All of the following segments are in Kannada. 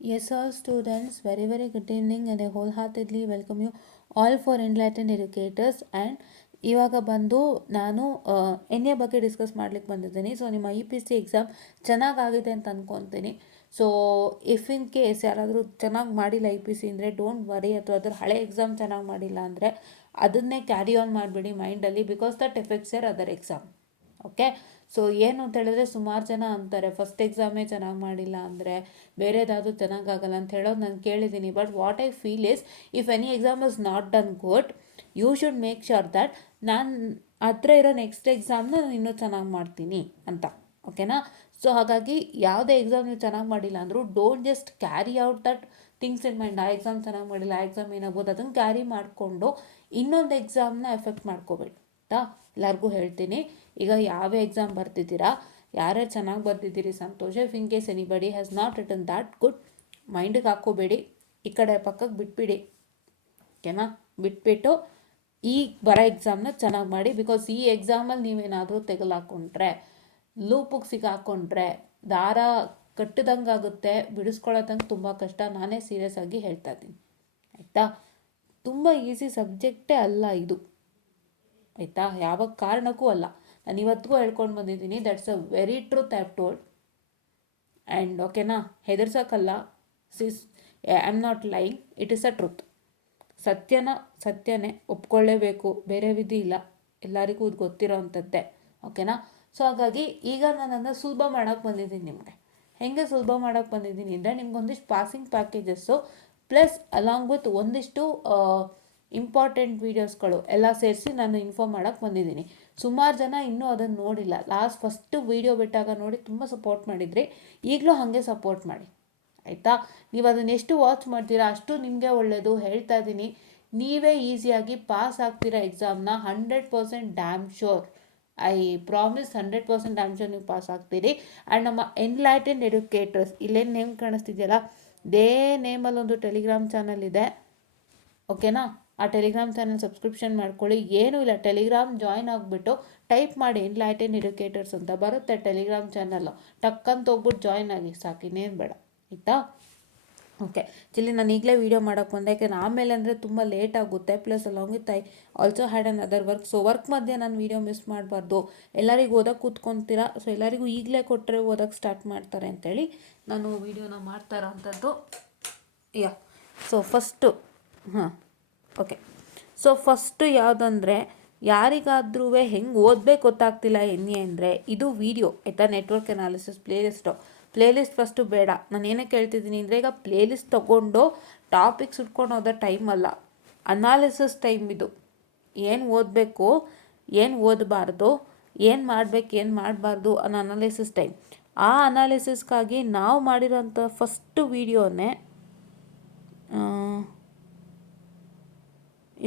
Yes, all students, very good evening and I wholeheartedly welcome you all for Enlightened Educators. And ಇವಾಗ ಬಂದು ನಾನು ಎನ್ ಎ ಬಗ್ಗೆ ಡಿಸ್ಕಸ್ ಮಾಡ್ಲಿಕ್ಕೆ ಬಂದಿದ್ದೀನಿ. ಸೊ ನಿಮ್ಮ ಇ ಪಿ ಸಿ ಎಕ್ಸಾಮ್ ಚೆನ್ನಾಗಾಗಿದೆ ಅಂತ ಅಂದ್ಕೊತೀನಿ. ಸೊ ಇಫ್ ಇನ್ ಕೇಸ್ ಯಾರಾದರೂ ಚೆನ್ನಾಗಿ ಮಾಡಿಲ್ಲ ಇ ಪಿ ಸಿ ಅಂದರೆ ಡೋಂಟ್ ವರಿ, ಅಥವಾ ಅದ್ರ ಹಳೆ ಎಕ್ಸಾಮ್ ಚೆನ್ನಾಗಿ ಮಾಡಿಲ್ಲ ಅಂದರೆ ಅದನ್ನೇ ಕ್ಯಾರಿ ಆನ್ ಮಾಡಿಬಿಡಿ ಮೈಂಡಲ್ಲಿ, because that effects your other exam. Okay, so ಏನು ಅಂತ ಹೇಳಿದ್ರೆ ಸುಮಾರು ಜನ ಅಂತಾರೆ ಫಸ್ಟ್ ಎಕ್ಸಾಮೇ ಚೆನ್ನಾಗಿ ಮಾಡಿಲ್ಲ ಅಂದರೆ ಬೇರೆದಾದರೂ ಚೆನ್ನಾಗಾಗಲ್ಲ ಅಂತ ಹೇಳೋದು ನಾನು ಕೇಳಿದ್ದೀನಿ. But what I feel is, if any exam is not done good, you should make sure that ನಾನು ಹತ್ರ ಇರೋ ನೆಕ್ಸ್ಟ್ ಎಕ್ಸಾಮ್ನ ನಾನು ಇನ್ನೂ ಚೆನ್ನಾಗಿ ಮಾಡ್ತೀನಿ ಅಂತ. ಓಕೆನಾ? ಸೊ ಹಾಗಾಗಿ ಯಾವುದೇ ಎಕ್ಸಾಮ್ ನೀವು ಚೆನ್ನಾಗಿ ಮಾಡಿಲ್ಲ ಅಂದರೂ don't just carry out that things in mind. ಆ ಎಕ್ಸಾಮ್ ಚೆನ್ನಾಗಿ ಮಾಡಿಲ್ಲ, ಆ ಎಕ್ಸಾಮ್ ಏನಾಗ್ಬೋದು ಅದನ್ನು ಕ್ಯಾರಿ ಮಾಡಿಕೊಂಡು ಇನ್ನೊಂದು ಎಕ್ಸಾಮ್ನ ಎಫೆಕ್ಟ್ ಮಾಡ್ಕೋಬೇಡಿ ಆಯಿತಾ? ಎಲ್ಲರಿಗೂ ಹೇಳ್ತೀನಿ, ಈಗ ಯಾವ ಎಕ್ಸಾಮ್ ಬರ್ತಿದ್ದೀರಾ, ಯಾರ್ಯಾರು ಚೆನ್ನಾಗಿ ಬರ್ತಿದ್ದೀರಿ ಸಂತೋಷ. If in case anybody has not written that good, ಮೈಂಡಿಗೆ ಹಾಕ್ಕೋಬೇಡಿ, ಈ ಕಡೆ ಪಕ್ಕಕ್ಕೆ ಬಿಟ್ಬಿಡಿ. ಓಕೆನಾ? ಬಿಟ್ಬಿಟ್ಟು ಈ ಬರೋ ಎಕ್ಸಾಮ್ನ ಚೆನ್ನಾಗಿ ಮಾಡಿ. ಬಿಕಾಸ್ ಈ ಎಕ್ಸಾಮಲ್ಲಿ ನೀವೇನಾದರೂ ತೆಗೆಲಾಕೊಂಡ್ರೆ, ಲೂಪಿಗೆ ಸಿಗಾಕೊಂಡ್ರೆ ದಾರ ಕಟ್ಟಿದಂಗೆ ಆಗುತ್ತೆ, ಬಿಡಿಸ್ಕೊಳ್ಳೋದಂಗೆ ತುಂಬ ಕಷ್ಟ. ನಾನೇ ಸೀರಿಯಸ್ ಆಗಿ ಹೇಳ್ತಾ ಇದ್ದೀನಿ ಆಯಿತಾ? ತುಂಬ ಈಸಿ ಸಬ್ಜೆಕ್ಟೇ ಅಲ್ಲ ಇದು ಆಯಿತಾ? ಯಾವ ಕಾರಣಕ್ಕೂ ಅಲ್ಲ. ನಾನು ಇವತ್ತಿಗೂ ಹೇಳ್ಕೊಂಡು ಬಂದಿದ್ದೀನಿ, that's a very truth I have told. And ಓಕೆನಾ, ಹೆದರ್ಸೋಕ್ಕಲ್ಲ, I am not lying, it is a truth. ಸತ್ಯನೇ ಒಪ್ಕೊಳ್ಳೇಬೇಕು, ಬೇರೆ ವಿಧಿ ಇಲ್ಲ, ಎಲ್ಲರಿಗೂ ಇದು ಗೊತ್ತಿರೋ ಅಂಥದ್ದೇ. ಓಕೆನಾ? ಸೊ ಹಾಗಾಗಿ ಈಗ ನಾನು ಸುಲಭ ಮಾಡೋಕ್ಕೆ ಬಂದಿದ್ದೀನಿ ನಿಮಗೆ. ಹೇಗೆ ಸುಲಭ ಮಾಡೋಕ್ಕೆ ಬಂದಿದ್ದೀನಿ ಅಂದರೆ, ನಿಮ್ಗೊಂದಿಷ್ಟು passing packages plus along with ಒಂದಿಷ್ಟು ಇಂಪಾರ್ಟೆಂಟ್ ವೀಡಿಯೋಸ್ಗಳು ಎಲ್ಲ ಸೇರಿಸಿ ನಾನು ಇನ್ಫಾರ್ಮ್ ಮಾಡೋಕ್ಕೆ ಬಂದಿದ್ದೀನಿ. ಸುಮಾರು ಜನ ಇನ್ನೂ ಅದನ್ನು ನೋಡಿಲ್ಲ. ಫಸ್ಟು ವೀಡಿಯೋ ಬಿಟ್ಟಾಗ ನೋಡಿ ತುಂಬ ಸಪೋರ್ಟ್ ಮಾಡಿದ್ರಿ. ಈಗಲೂ ಹಾಗೆ ಸಪೋರ್ಟ್ ಮಾಡಿ ಆಯಿತಾ? ನೀವು ಅದನ್ನು ಎಷ್ಟು ವಾಚ್ ಮಾಡ್ತೀರಾ ಅಷ್ಟು ನಿಮಗೆ ಒಳ್ಳೆಯದು. ಹೇಳ್ತಾ ಇದ್ದೀನಿ, ನೀವೇ ಈಸಿಯಾಗಿ ಪಾಸ್ ಆಗ್ತೀರಾ ಎಕ್ಸಾಮ್ನ. 100% dam sure, I promise 100% dam sure ನೀವು ಪಾಸ್ ಆಗ್ತೀರಿ. ಆ್ಯಂಡ್ ನಮ್ಮ ಎನ್ಲೈಟೆಂಡ್ ಎಡ್ಯುಕೇಟರ್ಸ್, ಇಲ್ಲೇನು ನೇಮ್ ಕಾಣಿಸ್ತಿದೆಯಲ್ಲ, ದೇ ನೇಮಲ್ಲೊಂದು ಟೆಲಿಗ್ರಾಮ್ ಚಾನಲ್ ಇದೆ. ಓಕೆನಾ? ಆ ಟೆಲಿಗ್ರಾಮ್ ಚಾನಲ್ ಸಬ್ಸ್ಕ್ರಿಪ್ಷನ್ ಮಾಡ್ಕೊಳ್ಳಿ. ಏನೂ ಇಲ್ಲ, ಟೆಲಿಗ್ರಾಮ್ ಜಾಯ್ನ್ ಆಗಿಬಿಟ್ಟು ಟೈಪ್ ಮಾಡಿ ಎನ್ಲೈಟೆಂಡ್ ಎಡ್ಯುಕೇಟರ್ಸ್ ಅಂತ ಬರುತ್ತೆ ಟೆಲಿಗ್ರಾಮ್ ಚಾನಲ್ಲು. ಟಕ್ಕಂತ ಹೋಗ್ಬಿಟ್ಟು ಜಾಯ್ನ್ ಆಗಿ ಸಾಕು, ಇನ್ನೇನು ಬೇಡ ಆಯಿತಾ? ಓಕೆ, ಚಿಲ್ಲಿ ನಾನು ಈಗಲೇ ವೀಡಿಯೋ ಮಾಡೋಕ್ಕೆ ಬಂದೆ, ಯಾಕೆಂದ್ರೆ ಆಮೇಲೆ ಅಂದರೆ ತುಂಬ ಲೇಟ್ ಆಗುತ್ತೆ. Plus along with I also had an other work. So work ಮಧ್ಯೆ ನಾನು ವೀಡಿಯೋ ಮಿಸ್ ಮಾಡಬಾರ್ದು. ಎಲ್ಲರಿಗೂ ಓದೋಕ್ಕೆ ಕೂತ್ಕೊತೀರಾ, ಸೊ ಎಲ್ಲರಿಗೂ ಈಗಲೇ ಕೊಟ್ಟರೆ ಓದೋಕ್ಕೆ ಸ್ಟಾರ್ಟ್ ಮಾಡ್ತಾರೆ ಅಂತೇಳಿ ನಾನು ವೀಡಿಯೋನ ಮಾಡ್ತಾ ಇರೋವಂಥದ್ದು. Yeah, so first okay, so first ಯಾವುದಂದರೆ, ಯಾರಿಗಾದ್ರೂ ಹೆಂಗೆ ಓದಬೇಕು ಗೊತ್ತಾಗ್ತಿಲ್ಲ ಅಂದರೆ ಇದು ವೀಡಿಯೋ ಆಯಿತಾ? ನೆಟ್ವರ್ಕ್ ಅನಾಲಿಸಿಸ್ ಪ್ಲೇಲಿಸ್ಟ್ ಫಸ್ಟು ಬೇಡ. ನಾನು ಏನಕ್ಕೆ ಕೇಳ್ತಿದ್ದೀನಿ ಅಂದರೆ, ಈಗ ಪ್ಲೇಲಿಸ್ಟ್ ತೊಗೊಂಡು ಟಾಪಿಕ್ಸ್ ಇಟ್ಕೊಂಡು ಹೋದ ಟೈಮ್ ಅಲ್ಲ, ಅನಾಲಿಸಿಸ್ ಟೈಮ್ ಇದು. ಏನು ಓದಬೇಕು, ಏನು ಓದಬಾರ್ದು, ಏನು ಮಾಡಬೇಕು, ಏನು ಮಾಡಬಾರ್ದು ಅನ್ನೋ ಅನಾಲಿಸಿಸ್ ಟೈಮ್. ಆ ಅನಾಲಿಸಿಸ್ಗಾಗಿ ನಾವು ಮಾಡಿರೋಂಥ ಫಸ್ಟು ವೀಡಿಯೋನೇ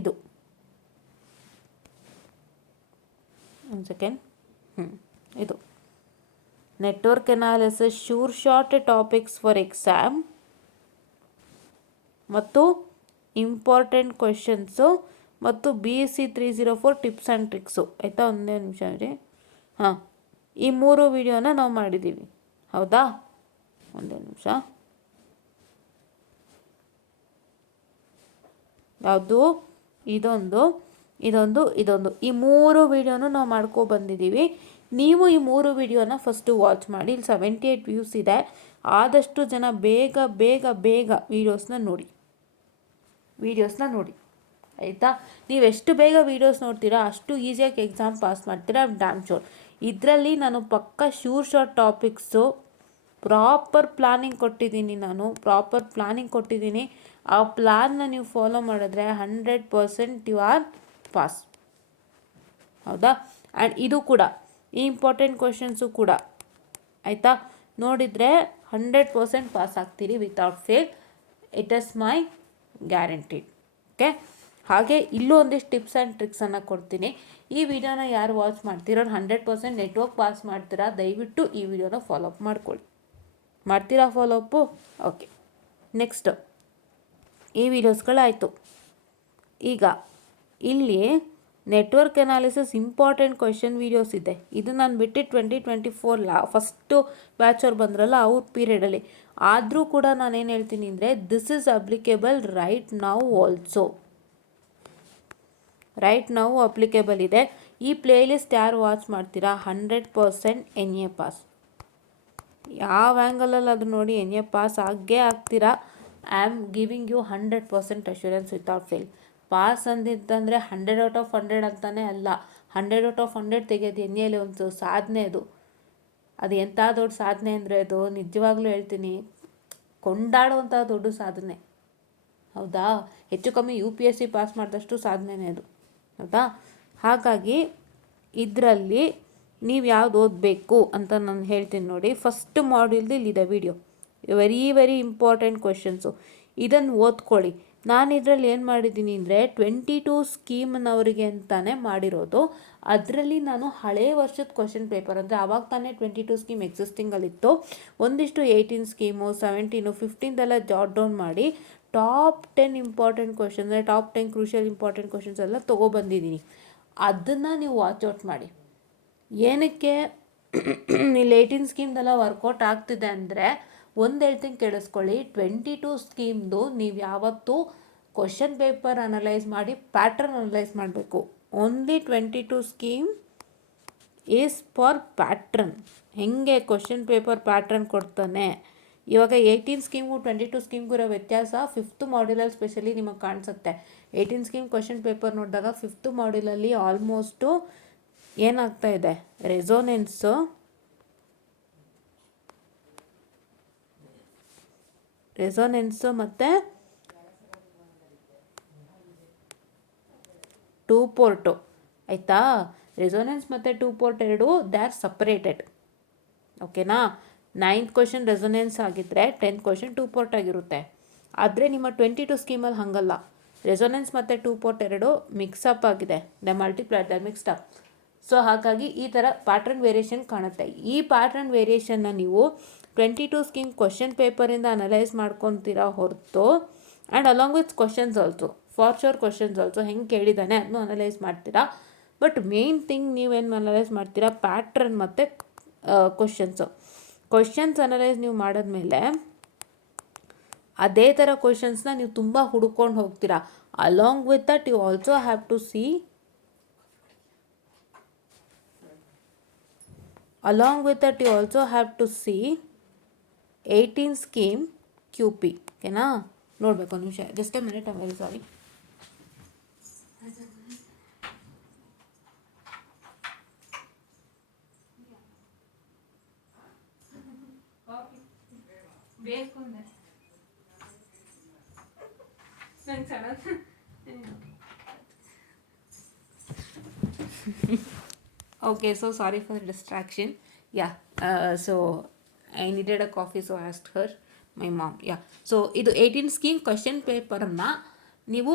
ಇದು. ಒಂದು ಸೆಕೆಂಡ್, ಇದು network analysis sure short topics for exam ಮತ್ತು ಇಂಪಾರ್ಟೆಂಟ್ ಕ್ವೆಶನ್ಸು ಮತ್ತು BSc 304 ಟಿಪ್ಸ್ ಆ್ಯಂಡ್ ಟ್ರಿಕ್ಸು ಆಯಿತಾ? ಒಂದೇ ನಿಮಿಷ ರೀ. ಈ 3 ವಿಡಿಯೋನ ನಾವು ಮಾಡಿದ್ದೀವಿ, ಹೌದಾ? ಒಂದೇ ನಿಮಿಷ. ಯಾವುದು? ಇದೊಂದು ಈ 3 ವಿಡಿಯೋನು ನಾವು ಮಾಡ್ಕೊಬಂದಿದ್ದೀವಿ. ನೀವು ಈ 3 ವಿಡಿಯೋನ ಫಸ್ಟು ವಾಚ್ ಮಾಡಿ. ಇಲ್ಲಿ 78 ವ್ಯೂಸ್ ಇದೆ. ಆದಷ್ಟು ಜನ ಬೇಗ ವೀಡಿಯೋಸ್ನ ನೋಡಿ ಆಯಿತಾ? ನೀವೆಷ್ಟು ಬೇಗ ವೀಡಿಯೋಸ್ ನೋಡ್ತೀರಾ ಅಷ್ಟು ಈಸಿಯಾಗಿ ಎಕ್ಸಾಮ್ ಪಾಸ್ ಮಾಡ್ತೀರಾ, ಡ್ಯಾಮ್ ಶೋರ್. ಇದರಲ್ಲಿ ನಾನು ಪಕ್ಕ sure short topics proper planning ಕೊಟ್ಟಿದ್ದೀನಿ. ಆ ಪ್ಲಾನ್ನ ನೀವು ಫಾಲೋ ಮಾಡಿದ್ರೆ 100% ಯು ಆರ್ ಪಾಸ್, ಹೌದಾ? ಆ್ಯಂಡ್ ಇದು ಕೂಡ, ಈ ಇಂಪಾರ್ಟೆಂಟ್ ಕ್ವೆಶನ್ಸು ಕೂಡ ಆಯಿತಾ? ನೋಡಿದರೆ 100% ಪಾಸ್ ಆಗ್ತೀರಿ without fail. It is my guaranteed. Okay, ಹಾಗೆ ಇಲ್ಲೂ ಒಂದಿಷ್ಟು ಟಿಪ್ಸ್ ಆ್ಯಂಡ್ ಟ್ರಿಕ್ಸನ್ನು ಕೊಡ್ತೀನಿ. ಈ ವಿಡಿಯೋನ ಯಾರು ವಾಚ್ ಮಾಡ್ತೀರೋ 100% ನೆಟ್ವರ್ಕ್ ಪಾಸ್ ಮಾಡ್ತೀರಾ. ದಯವಿಟ್ಟು ಈ ವಿಡಿಯೋನ ಫಾಲೋಅಪ್ ಮಾಡ್ತೀರಾ ಫಾಲೋಅಪ್ಪು? ಓಕೆ, ನೆಕ್ಸ್ಟ್ ಈ ವಿಡಿಯೋಸ್ಗಳಾಯಿತು. ಈಗ ಇಲ್ಲಿ network analysis important question videos ಇದೆ. ಇದು ನಾನು ಬಿಟ್ಟು 2024 ಫಸ್ಟು ಬ್ಯಾಚವ್ರು ಬಂದ್ರಲ್ಲ ಅವ್ರ ಪೀರಿಯಡಲ್ಲಿ ಆದರೂ ಕೂಡ ನಾನೇನು ಹೇಳ್ತೀನಿ ಅಂದರೆ ದಿಸ್ ಈಸ್ ಅಪ್ಲಿಕೇಬಲ್ ರೈಟ್ ನಾವು ಅಪ್ಲಿಕೇಬಲ್ ಇದೆ. ಈ ಪ್ಲೇಲಿಸ್ಟ್ ಯಾರು ವಾಚ್ ಮಾಡ್ತೀರಾ 100% NA ಪಾಸ್. ಯಾವ ಆ್ಯಂಗಲಲ್ಲಿ ಅದು ನೋಡಿ NA ಪಾಸ್ ಆಗೇ ಆಗ್ತೀರಾ. I am giving you 100% assurance without fail. Pass ಅಂದಿತ್ತಂದರೆ 100/100 ಅಂತಲೇ ಅಲ್ಲ, 100/100 ತೆಗೆಯೋದು NAಲಿ ಒಂದು ಸಾಧನೆ. ಅದು ಎಂಥ ದೊಡ್ಡ ಸಾಧನೆ ಅಂದರೆ ಅದು ನಿಜವಾಗ್ಲೂ ಹೇಳ್ತೀನಿ, ಕೊಂಡಾಡುವಂಥ ದೊಡ್ಡ ಸಾಧನೆ. ಹೌದಾ, ಹೆಚ್ಚು ಕಮ್ಮಿ UPSC ಪಾಸ್ ಮಾಡಿದಷ್ಟು ಸಾಧನೆನೇ ಅದು. ಹೌದಾ, ಹಾಗಾಗಿ ಇದರಲ್ಲಿ ನೀವು ಯಾವ್ದು ಓದಬೇಕು ಅಂತ ನಾನು ಹೇಳ್ತೀನಿ ನೋಡಿ. ಫಸ್ಟ್ ಮಾಡ್ಯೂಲ್ದು ಇಲ್ಲಿದೆ ವಿಡಿಯೋ, ವೆರಿ ಇಂಪಾರ್ಟೆಂಟ್ ಕ್ವೆಶನ್ಸು. ಇದನ್ನು ಓದ್ಕೊಳ್ಳಿ. ನಾನು ಇದರಲ್ಲಿ ಏನು ಮಾಡಿದ್ದೀನಿ ಅಂದರೆ 22 ಸ್ಕೀಮ್ನವರಿಗೆ ಅಂತಲೇ ಮಾಡಿರೋದು. ಅದರಲ್ಲಿ ನಾನು ಹಳೇ ವರ್ಷದ ಕ್ವೆಶನ್ ಪೇಪರ್ ಅಂದರೆ ಆವಾಗ ತಾನೇ 22 ಸ್ಕೀಮ್ ಎಕ್ಸಿಸ್ಟಿಂಗಲ್ಲಿತ್ತು. ಒಂದಿಷ್ಟು 18 ಸ್ಕೀಮು 17 15 ಜಾಟ್ ಡೌನ್ ಮಾಡಿ ಟಾಪ್ 10 ಇಂಪಾರ್ಟೆಂಟ್ ಕ್ವೆಶನ್ಸ್ ಅಂದರೆ ಟಾಪ್ 10 ಕ್ರೂಷಿಯಲ್ ಇಂಪಾರ್ಟೆಂಟ್ ಕ್ವೆಶನ್ಸ್ ಎಲ್ಲ ತೊಗೊಬಂದಿದ್ದೀನಿ. ಅದನ್ನು ನೀವು ವಾಚೌಟ್ ಮಾಡಿ. ಏನಕ್ಕೆ ಇಲ್ಲಿ 18 ಸ್ಕೀಮ್ದೆಲ್ಲ ವರ್ಕೌಟ್ ಆಗ್ತಿದೆ ಅಂದರೆ ಒಂದು ಹೇಳ್ತೀನಿ ಕೇಳಿಸ್ಕೊಳ್ಳಿ. 22 ಸ್ಕೀಮ್ದು ನೀವು ಯಾವತ್ತೂ ಕ್ವಶನ್ ಪೇಪರ್ ಅನಲೈಸ್ ಮಾಡಿ ಪ್ಯಾಟ್ರನ್ ಅನಲೈಸ್ ಮಾಡಬೇಕು. Only 22 scheme is for pattern. ಹೆಂಗೆ ಕ್ವಶನ್ ಪೇಪರ್ ಪ್ಯಾಟ್ರನ್ ಕೊಡ್ತಾನೆ. ಇವಾಗ 18 ಸ್ಕೀಮ್ಗೂ 22 ಸ್ಕೀಮ್ಗೂ ಇರೋ ವ್ಯತ್ಯಾಸ 5th ಮಾಡ್ಯೂಲಲ್ಲಿ ಸ್ಪೆಷಲಿ ನಿಮಗೆ ಕಾಣಿಸುತ್ತೆ. 18 ಸ್ಕೀಮ್ ಕ್ವಶನ್ ಪೇಪರ್ ನೋಡಿದಾಗ 5th ಮಾಡ್ಯೂಲಲ್ಲಿ ಆಲ್ಮೋಸ್ಟು ಏನಾಗ್ತಾ ಇದೆ, ರೆಸೋನೆನ್ಸು ಮತ್ತು 2 ಪೋರ್ಟು ಆಯಿತಾ. ರೆಸೋನೆನ್ಸ್ ಮತ್ತು 2 ಪೋರ್ಟ್ ಎರಡು ದೇ ಆರ್ ಸಪ್ರೇಟೆಡ್. ಓಕೆನಾ. 9th ಕ್ವಶನ್ ರೆಸೋನೆನ್ಸ್ ಆಗಿದ್ದರೆ 10th ಕ್ವಶನ್ 2 ಪೋರ್ಟ್ ಆಗಿರುತ್ತೆ. ಆದರೆ ನಿಮ್ಮ 22 ಸ್ಕೀಮಲ್ಲಿ ಹಾಗಲ್ಲ. ರೆಸೋನೆನ್ಸ್ ಮತ್ತು 2 ಪೋರ್ಟ್ ಎರಡು ಮಿಕ್ಸಪ್ ಆಗಿದೆ. The multiplied the mixed up. So ಹಾಗಾಗಿ ಈ ಥರ ಪ್ಯಾಟ್ರನ್ ವೇರಿಯೇಷನ್ ಕಾಣುತ್ತೆ. ಈ ಪ್ಯಾಟ್ರನ್ ವೇರಿಯೇಷನ್ನ ನೀವು 22 ಸ್ಕೀಮ್ ಕ್ವಶನ್ ಪೇಪರಿಂದ ಅನಲೈಸ್ ಮಾಡ್ಕೊತೀರಾ ಹೊರತು, and along with questions also, for short questions also ಹೆಂಗೆ ಕೇಳಿದ್ದಾನೆ ಅದನ್ನು ಅನಲೈಸ್ ಮಾಡ್ತೀರಾ. ಬಟ್ ಮೇನ್ ಥಿಂಗ್ ನೀವೇನು ಅನಲೈಸ್ ಮಾಡ್ತೀರಾ, ಪ್ಯಾಟ್ರನ್ ಮತ್ತು ಕ್ವಶನ್ಸ್ ಅನಲೈಸ್ ನೀವು ಮಾಡಿದ್ಮೇಲೆ ಅದೇ ಥರ ಕ್ವಶನ್ಸ್ನ ನೀವು ತುಂಬ ಹುಡ್ಕೊಂಡು ಹೋಗ್ತೀರಾ. Along with that you also have to see Along with that, you also have to see 18 scheme QP. ಓಕೆನಾ. ನೋಡಬೇಕು ಒಂದು ನಿಮಿಷ, just A minute, I am very sorry. Okay, so sorry for the distraction. Yeah, so I needed a coffee, so I asked her, my mom. Yeah, so ಇದು 18 ಸ್ಕೀಮ್ ಕ್ವಶನ್ ಪೇಪರನ್ನು ನೀವು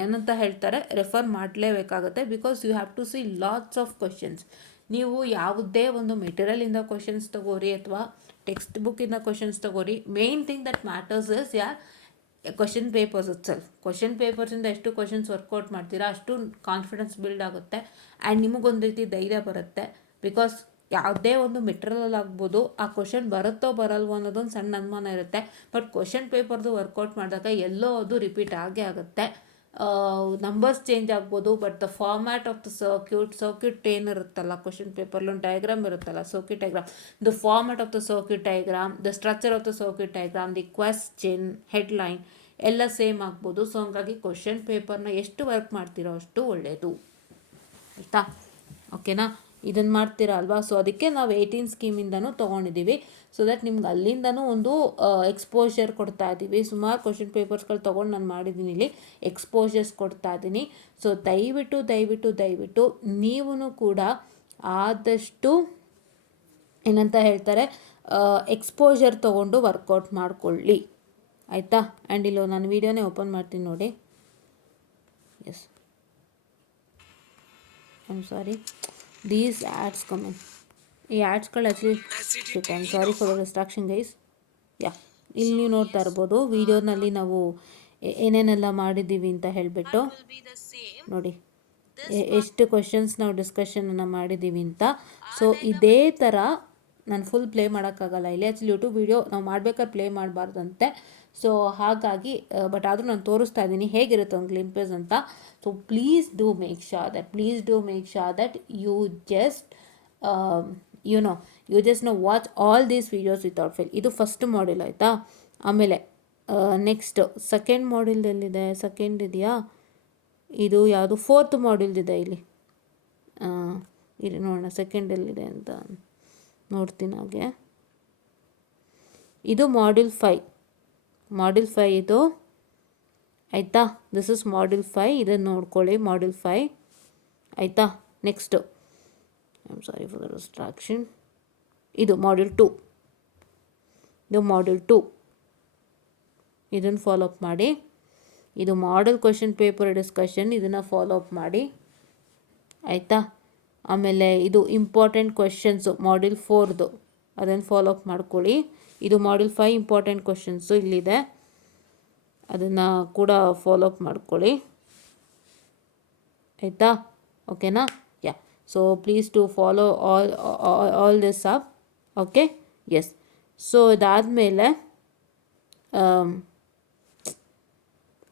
ಏನಂತ ಹೇಳ್ತಾರೆ ರೆಫರ್ ಮಾಡಲೇಬೇಕಾಗುತ್ತೆ. Because you have to see lots of questions. ನೀವು ಯಾವುದೇ ಒಂದು ಮೆಟೀರಿಯಲಿಂದ ಕ್ವಶನ್ಸ್ ತಗೋರಿ ಅಥವಾ ಟೆಕ್ಸ್ಟ್ ಬುಕ್ಕಿಂದ ಕ್ವಶನ್ಸ್ ತಗೋರಿ, main thing that matters is question papers itself. Question ಪೇಪರ್ಸಿಂದ ಎಷ್ಟು ಕ್ವಶನ್ಸ್ ವರ್ಕೌಟ್ ಮಾಡ್ತೀರಾ ಅಷ್ಟು ಕಾನ್ಫಿಡೆನ್ಸ್ ಬಿಲ್ಡ್ ಆಗುತ್ತೆ. ಆ್ಯಂಡ್ ನಿಮಗೊಂದು ರೀತಿ ಧೈರ್ಯ ಬರುತ್ತೆ. ಬಿಕಾಸ್ ಯಾವುದೇ ಒಂದು ಮೆಟೀರಿಯಲ್ ಆಗ್ಬೋದು, ಆ ಕ್ವಶನ್ ಬರುತ್ತೋ ಬರಲ್ವೋ ಅನ್ನೋದೊಂದು ಸಣ್ಣ ಅನುಮಾನ ಇರುತ್ತೆ. ಬಟ್ ಕ್ವಶನ್ ಪೇಪರ್ದು ವರ್ಕೌಟ್ ಮಾಡಿದಾಗ ಎಲ್ಲೋ ಅದು ರಿಪೀಟ್ ಆಗೇ ಆಗುತ್ತೆ. ನಂಬರ್ಸ್ ಚೇಂಜ್ ಆಗ್ಬೋದು, but the format of the circuit ಏನಿರುತ್ತಲ್ಲ ಕ್ವಶನ್ ಪೇಪರ್ಲಿ ಒಂದು ಡಯಾಗ್ರಾಮ್ ಇರುತ್ತಲ್ಲ, circuit diagram, the format of the circuit diagram, the structure of the circuit diagram, the question, headline ಎಲ್ಲ ಸೇಮ್ ಆಗ್ಬೋದು. ಸೊ ಹಂಗಾಗಿ ಕ್ವಶನ್ ಪೇಪರ್ನ ಎಷ್ಟು ವರ್ಕ್ ಮಾಡ್ತೀರೋ ಅಷ್ಟು ಒಳ್ಳೆಯದು, ಆಯಿತಾ. ಓಕೆನಾ. ಇದನ್ನು ಮಾಡ್ತೀರಾ ಅಲ್ವಾ. ಸೊ ಅದಕ್ಕೆ ನಾವು 18 ಸ್ಕೀಮಿಂದನೂ ತೊಗೊಂಡಿದ್ದೀವಿ. ಸೊ ದಟ್ ನಿಮ್ಗೆ ಅಲ್ಲಿಂದನೂ ಒಂದು ಎಕ್ಸ್ಪೋಜರ್ ಕೊಡ್ತಾ ಇದ್ದೀವಿ. ಸುಮಾರು ಕ್ವಶನ್ ಪೇಪರ್ಸ್ಗಳು ತೊಗೊಂಡು ನಾನು ಮಾಡಿದ್ದೀನಿ, ಇಲ್ಲಿ ಎಕ್ಸ್ಪೋಜರ್ಸ್ ಕೊಡ್ತಾ ಇದ್ದೀನಿ. ಸೊ ದಯವಿಟ್ಟು ನೀವೂ ಕೂಡ ಆದಷ್ಟು ಏನಂತ ಹೇಳ್ತಾರೆ ಎಕ್ಸ್ಪೋಜರ್ ತೊಗೊಂಡು ವರ್ಕೌಟ್ ಮಾಡಿಕೊಳ್ಳಿ, ಆಯಿತಾ. ಆ್ಯಂಡ್ ಇಲ್ಲೋ ನಾನು ವೀಡಿಯೋನೇ ಓಪನ್ ಮಾಡ್ತೀನಿ ನೋಡಿ. Yes, I am sorry, these ads coming. ಈ ಆ್ಯಡ್ಸ್ಗಳು actually I am sorry for the distraction guys. Yeah, ಇಲ್ಲಿ ನೀವು ನೋಡ್ತಾ ಇರ್ಬೋದು ವಿಡಿಯೋನಲ್ಲಿ ನಾವು ಏನೇನೆಲ್ಲ ಮಾಡಿದ್ದೀವಿ ಅಂತ ಹೇಳಿಬಿಟ್ಟು ನೋಡಿ ಎಷ್ಟು ಕ್ವಶನ್ಸ್ ನಾವು ಡಿಸ್ಕಷನನ್ನು ಮಾಡಿದ್ದೀವಿ ಅಂತ. ಸೊ ಇದೇ ಥರ ನಾನು ಫುಲ್ ಪ್ಲೇ ಮಾಡೋಕ್ಕಾಗಲ್ಲ ಇಲ್ಲಿ. ಆ್ಯಕ್ಚುಲಿ ಯೂಟ್ಯೂಬ್ ವೀಡಿಯೋ ನಾವು ಮಾಡ್ಬೇಕಾದ್ರೆ ಪ್ಲೇ ಮಾಡಬಾರ್ದಂತೆ. ಸೊ ಹಾಗಾಗಿ ಬಟ್ ಆದರೂ ನಾನು ತೋರಿಸ್ತಾ ಇದ್ದೀನಿ ಹೇಗಿರುತ್ತೆ ಒಂದು ಗ್ಲಿಂಪಸ್ ಅಂತ. So please do make sure that you just you just watch all these videos without fail. ಇದು ಫಸ್ಟ್ ಮಾಡ್ಯೂಲ್ ಆಯಿತಾ. ಆಮೇಲೆ ನೆಕ್ಸ್ಟ್ ಸೆಕೆಂಡ್ ಮಾಡ್ಯೂಲ್ ಎಲ್ಲಿದೆ? ಸೆಕೆಂಡ್ ಇದೆಯಾ? ಇದು ಯಾವುದು ಫೋರ್ತ್ ಮಾಡ್ಯೂಲ್ದಿದೆ ಇಲ್ಲಿ. ಇಲ್ಲಿ ನೋಡೋಣ ಸೆಕೆಂಡ್ ಎಲ್ಲಿದೆ ಅಂತ ನೋಡ್ತೀನಿ ಹಾಗೆ. ಇದು ಮಾಡ್ಯೂಲ್ 5 ಇದು ಆಯಿತಾ. ದಿಸ್ ಇಸ್ ಮಾಡ್ಯೂಲ್ 5, ಇದನ್ನು ನೋಡ್ಕೊಳ್ಳಿ ಮಾಡ್ಯೂಲ್ 5 ಆಯಿತಾ. Next I am sorry for the distraction. ಇದು ಮಾಡ್ಯೂಲ್ 2 ಇದನ್ನು ಫಾಲೋ ಅಪ್ ಮಾಡಿ. ಇದು ಮಾಡಲ್ ಕ್ವೆಶನ್ ಪೇಪರ್ ಡಿಸ್ಕಷನ್, ಇದನ್ನು ಫಾಲೋ ಅಪ್ ಮಾಡಿ ಆಯಿತಾ. ಆಮೇಲೆ ಇದು ಇಂಪಾರ್ಟೆಂಟ್ ಕ್ವೆಶನ್ಸು ಮಾಡ್ಯೂಲ್ 4ದು, ಅದನ್ನು ಫಾಲೋ ಅಪ್ ಮಾಡ್ಕೊಳ್ಳಿ. ಇದು ಮಾಡ್ಯೂಲ್ 5 ಇಂಪಾರ್ಟೆಂಟ್ ಕ್ವೆಶನ್ಸು ಇಲ್ಲಿದೆ, ಅದನ್ನು ಕೂಡ ಫಾಲೋ ಅಪ್ ಮಾಡ್ಕೊಳ್ಳಿ ಆಯಿತಾ. ಓಕೆನಾ? Yeah. So please to follow all this up. Okay, yes. So ಇದಾದಮೇಲೆ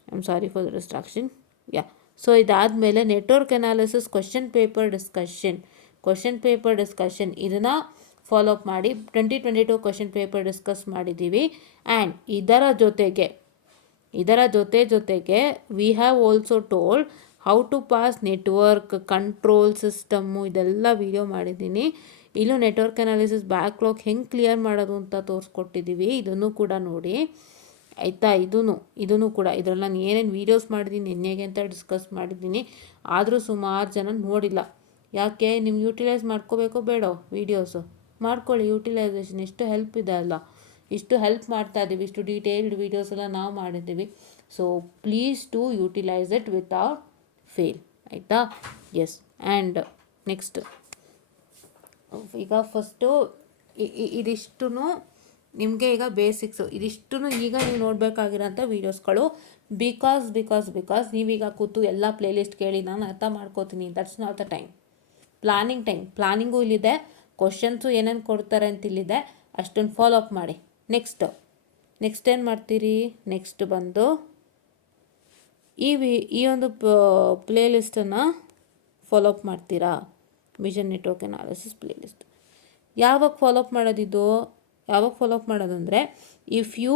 I am sorry for the distraction. Yeah. So ಇದಾದಮೇಲೆ network analysis question paper discussion ಇದನ್ನು ಫಾಲೋ ಅಪ್ ಮಾಡಿ. 2022 ಕ್ವೆಶನ್ ಪೇಪರ್ ಡಿಸ್ಕಸ್ ಮಾಡಿದ್ದೀವಿ. ಆ್ಯಂಡ್ ಇದರ ಜೊತೆಗೆ we have also told how to pass network control system, ಇದೆಲ್ಲ ವಿಡಿಯೋ ಮಾಡಿದ್ದೀನಿ. ಇಲ್ಲೂ ನೆಟ್ವರ್ಕ್ ಅನಾಲಿಸಿಸ್ ಬ್ಯಾಕ್ಲಾಗ್ ಹೆಂಗೆ ಕ್ಲಿಯರ್ ಮಾಡೋದು ಅಂತ ತೋರಿಸ್ಕೊಟ್ಟಿದ್ದೀವಿ, ಇದನ್ನು ಕೂಡ ನೋಡಿ ಆಯಿತಾ. ಇದೂ ಕೂಡ ಇದರಲ್ಲಿ ನಾನು ಏನೇನು ವೀಡಿಯೋಸ್ ಮಾಡಿದ್ದೀನಿ ನಿನ್ನೆಗೆ ಅಂತ ಡಿಸ್ಕಸ್ ಮಾಡಿದ್ದೀನಿ. ಆದರೂ ಸುಮಾರು ಜನ ನೋಡಿಲ್ಲ. ಯಾಕೆ? ನಿಮ್ಗೆ ಯೂಟಿಲೈಸ್ ಮಾಡ್ಕೋಬೇಕೋ ಬೇಡೋ ವೀಡಿಯೋಸು? ಮಾಡ್ಕೊಳ್ಳಿ. ಯೂಟಿಲೈಸೇಷನ್ ಎಷ್ಟು ಹೆಲ್ಪ್ ಇದೆ ಅಲ್ಲ, ಇಷ್ಟು ಹೆಲ್ಪ್ ಮಾಡ್ತಾ ಇದ್ದೀವಿ, ಇಷ್ಟು ಡೀಟೇಲ್ಡ್ ವೀಡಿಯೋಸ್ ಎಲ್ಲ ನಾವು ಮಾಡಿದ್ದೀವಿ. So please to utilise it without fail ಆಯಿತಾ. ಎಸ್. ಆ್ಯಂಡ್ ನೆಕ್ಸ್ಟ್ ಈಗ ಫಸ್ಟು ಇದಿಷ್ಟು ನಿಮಗೆ ಈಗ ಬೇಸಿಕ್ಸು, ಇದಿಷ್ಟು ಈಗ ನೀವು ನೋಡಬೇಕಾಗಿರೋಂಥ ವೀಡಿಯೋಸ್ಗಳು. ಬಿಕಾಸ್ ನೀವೀಗ ಕೂತು ಎಲ್ಲ ಪ್ಲೇಲಿಸ್ಟ್ ಕೇಳಿ ನಾನು ಅರ್ಥ ಮಾಡ್ಕೋತೀನಿ, that's not the time. Planning ಇಲ್ಲಿದೆ, ಕ್ವಶನ್ಸು ಏನೇನು ಕೊಡ್ತಾರೆ ಅಂತ ಇಲ್ಲಿದೆ, ಅಷ್ಟನ್ನು ಫಾಲೋ ಅಪ್ ಮಾಡಿ. ನೆಕ್ಸ್ಟ್ ಏನು ಮಾಡ್ತೀರಿ? ನೆಕ್ಸ್ಟ್ ಬಂದು ಈ ಒಂದು ಪ್ಲೇಲಿಸ್ಟನ್ನು ಫಾಲೋ ಅಪ್ ಮಾಡ್ತೀರಾ. ವಿಷನ್ ನೆಟ್ವರ್ಕ್ ಅನಾಲಿಸಿಸ್ ಪ್ಲೇಲಿಸ್ಟ್ ಯಾವಾಗ ಫಾಲೋ ಅಪ್ ಮಾಡೋದಂದರೆ ಇಫ್ ಯು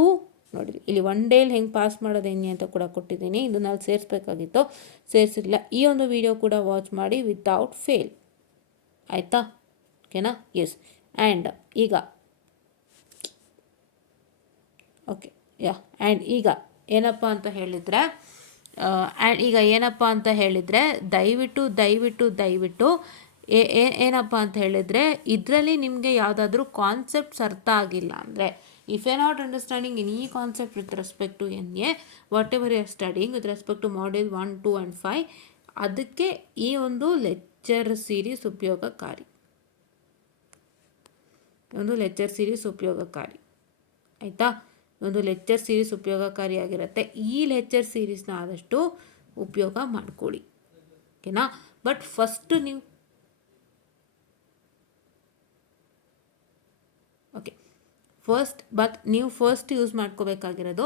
ನೋಡಿ ಇಲ್ಲಿ 1 ಡೇಲಿ ಹೆಂಗೆ ಪಾಸ್ ಮಾಡೋದು ಹೆಂಗೆ ಅಂತ ಕೂಡ ಕೊಟ್ಟಿದ್ದೀನಿ. ಇದು ನಾವು ಸೇರಿಸ್ಬೇಕಾಗಿತ್ತು, ಸೇರಿಸಿಲ್ಲ. ಈ ಒಂದು ವಿಡಿಯೋ ಕೂಡ ವಾಚ್ ಮಾಡಿ ವಿತೌಟ್ ಫೇಲ್ ಆಯಿತಾ. ಓಕೆನಾ? ಎಸ್. ಆ್ಯಂಡ್ ಈಗ ಓಕೆ ಯಾ. ಆ್ಯಂಡ್ ಈಗ ಏನಪ್ಪ ಅಂತ ಹೇಳಿದರೆ ದಯವಿಟ್ಟು ಏನಪ್ಪ ಅಂತ ಹೇಳಿದರೆ ಇದರಲ್ಲಿ ನಿಮಗೆ ಯಾವುದಾದ್ರೂ ಕಾನ್ಸೆಪ್ಟ್ಸ್ ಅರ್ಥ ಆಗಿಲ್ಲ ಅಂದರೆ, if you not understanding any concept with respect to NA whatever you are studying with respect to module 1, 2 and 5, ಅದಕ್ಕೆ ಈ ಒಂದು ಲೆಕ್ಚರ್ ಸೀರೀಸ್ ಉಪಯೋಗಕಾರಿ. ಆಯಿತಾ. ಒಂದು ಲೆಕ್ಚರ್ ಸೀರೀಸ್ ಉಪಯೋಗಕಾರಿಯಾಗಿರುತ್ತೆ. ಈ ಲೆಕ್ಚರ್ ಸೀರೀಸ್ನ ಆದಷ್ಟು ಉಪಯೋಗ ಮಾಡ್ಕೊಳ್ಳಿ. ಓಕೆನಾ? ಬಟ್ ಫಸ್ಟ್ ನೀವು ಫಸ್ಟ್ ಯೂಸ್ ಮಾಡ್ಕೋಬೇಕಾಗಿರೋದು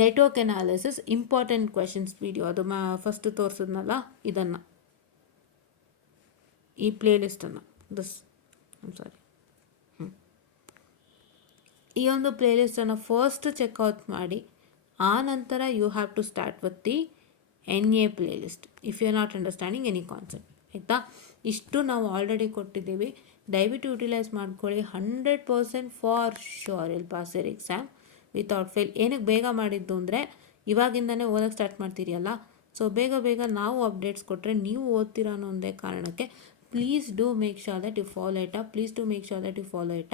network analysis important questions video. ಅದು ಫಸ್ಟ್ ತೋರಿಸಿದ್ನಲ್ಲ ಇದನ್ನು, ಈ ಪ್ಲೇಲಿಸ್ಟನ್ನು ಈ ಒಂದು ಪ್ಲೇಲಿಸ್ಟನ್ನು ಫಸ್ಟ್ ಚೆಕ್ಔಟ್ ಮಾಡಿ. ಆ ನಂತರ you have to start with the NA playlist if you are not understanding any concept ಆಯಿತಾ. ಇಷ್ಟು ನಾವು ಆಲ್ರೆಡಿ ಕೊಟ್ಟಿದ್ದೀವಿ, ದಯವಿಟ್ಟು ಯೂಟಿಲೈಸ್ ಮಾಡ್ಕೊಳ್ಳಿ. 100% for sure will pass your exam without fail. ಏನಕ್ಕೆ ಬೇಗ ಮಾಡಿದ್ದು ಅಂದರೆ ಇವಾಗಿಂದನೇ ಓದೋಕ್ಕೆ ಸ್ಟಾರ್ಟ್ ಮಾಡ್ತೀರಿಯಲ್ಲ, ಸೊ ಬೇಗ ನಾವು ಅಪ್ಡೇಟ್ಸ್ ಕೊಟ್ಟರೆ ನೀವು ಓದ್ತೀರಾ ಅನ್ನೋ ಒಂದೇ ಕಾರಣಕ್ಕೆ please do make sure that you follow it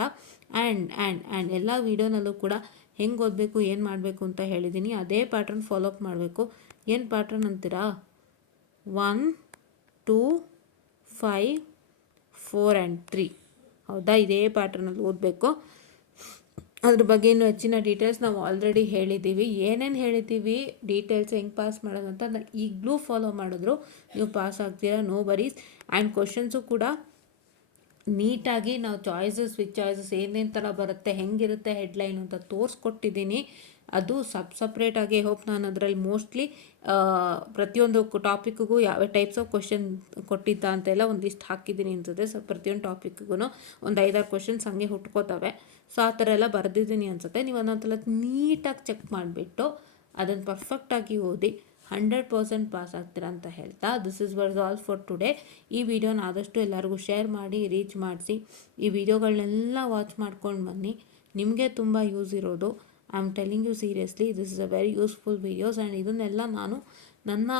up. And ಎಲ್ಲ ವೀಡಿಯೋನಲ್ಲೂ ಕೂಡ ಹೆಂಗೆ ಓದಬೇಕು ಏನು ಮಾಡಬೇಕು ಅಂತ ಹೇಳಿದ್ದೀನಿ. ಅದೇ ಪ್ಯಾಟ್ರನ್ ಫಾಲೋ ಅಪ್ ಮಾಡಬೇಕು. ಏನು ಪ್ಯಾಟ್ರನ್ ಅಂತೀರಾ? 1, 2, 5, 4 ಆ್ಯಂಡ್ 3 ಹೌದಾ? ಇದೇ ಪ್ಯಾಟ್ರನಲ್ಲಿ ಓದಬೇಕು. ಅದ್ರ ಬಗ್ಗೆ ಇನ್ನೂ ಹೆಚ್ಚಿನ ಡೀಟೇಲ್ಸ್ ನಾವು ಆಲ್ರೆಡಿ ಹೇಳಿದ್ದೀವಿ. ಏನೇನು ಹೇಳಿದ್ದೀವಿ, ಡೀಟೇಲ್ಸ್ ಹೆಂಗೆ ಪಾಸ್ ಮಾಡೋದಂತ ಈಗಲೂ ಫಾಲೋ ಮಾಡಿದ್ರು ನೀವು ಪಾಸ್ ಆಗ್ತೀರಾ, ನೋ ವರೀಸ್. ಆ್ಯಂಡ್ ಕ್ವಶನ್ಸು ಕೂಡ ನೀಟಾಗಿ ನಾವು ಚಾಯ್ಸಸ್ ವಿತ್ ಚಾಯ್ಸಸ್ ಏನೇನು ಥರ ಬರುತ್ತೆ, ಹೆಂಗಿರುತ್ತೆ ಹೆಡ್ಲೈನ್ ಅಂತ ತೋರಿಸ್ಕೊಟ್ಟಿದ್ದೀನಿ. ಅದು ಸಪ್ರೇಟಾಗಿ ಹೋಪ್ ನಾನು ಅದರಲ್ಲಿ ಮೋಸ್ಟ್ಲಿ ಪ್ರತಿಯೊಂದು ಟಾಪಿಕ್ಗೂ ಯಾವ ಟೈಪ್ಸ್ ಆಫ್ ಕ್ವಶನ್ ಕೊಟ್ಟಿದ್ದ ಅಂತೆಲ್ಲ ಒಂದು ಲಿಸ್ಟ್ ಹಾಕಿದ್ದೀನಿ ಅನ್ಸುತ್ತೆ. ಸೊ ಪ್ರತಿಯೊಂದು ಟಾಪಿಕ್ಗೂ ಒಂದು 5-6 ಕ್ವಶನ್ಸ್ ಹಂಗೆ ಹುಟ್ಕೋತವೆ. ಸೊ ಆ ಥರ ಎಲ್ಲ ಬರೆದಿದ್ದೀನಿ ಅನ್ಸುತ್ತೆ. ನೀವು ಅದೊಂದ್ಸಲ ನೀಟಾಗಿ ಚೆಕ್ ಮಾಡಿಬಿಟ್ಟು ಅದನ್ನು ಪರ್ಫೆಕ್ಟಾಗಿ ಓದಿ 100% ಪಾಸ್ ಆಗ್ತೀರಾ ಅಂತ ಹೇಳ್ತಾ, this is was all for today. ಈ ವಿಡಿಯೋನ ಆದಷ್ಟು ಎಲ್ಲರಿಗೂ ಶೇರ್ ಮಾಡಿ, ರೀಚ್ ಮಾಡಿಸಿ. ಈ ವಿಡಿಯೋಗಳನ್ನೆಲ್ಲ ವಾಚ್ ಮಾಡ್ಕೊಂಡು ಬನ್ನಿ, ನಿಮಗೆ ತುಂಬ ಯೂಸ್ ಇರೋದು. I am telling you seriously, this is a very useful videos. And ಇದನ್ನೆಲ್ಲ ನಾನು ನನ್ನ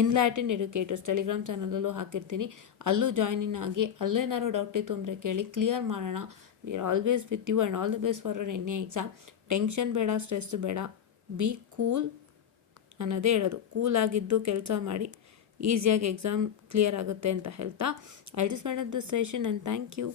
ಎನ್ಲೈಟನ್ ಎಡ್ಯುಕೇಟರ್ಸ್ ಟೆಲಿಗ್ರಾಮ್ ಚಾನಲಲ್ಲೂ ಹಾಕಿರ್ತೀನಿ. ಅಲ್ಲೂ ಜಾಯ್ನಿನ್ ಆಗಿ, ಅಲ್ಲೇನಾದ್ರು ಡೌಟ್ ಇತ್ತು ಅಂದರೆ ಕೇಳಿ, ಕ್ಲಿಯರ್ ಮಾಡೋಣ. We are always with you and all the best for any exam. Tension ಬೇಡ, ಸ್ಟ್ರೆಸ್ ಬೇಡ, ಬಿ ಕೂಲ್ ಅನ್ನೋದೇ ಹೇಳೋದು. ಕೂಲಾಗಿದ್ದು ಕೆಲಸ ಮಾಡಿ, ಈಸಿಯಾಗಿ ಎಕ್ಸಾಮ್ ಕ್ಲಿಯರ್ ಆಗುತ್ತೆ ಅಂತ ಹೇಳ್ತಾ, I just made up this session and thank you.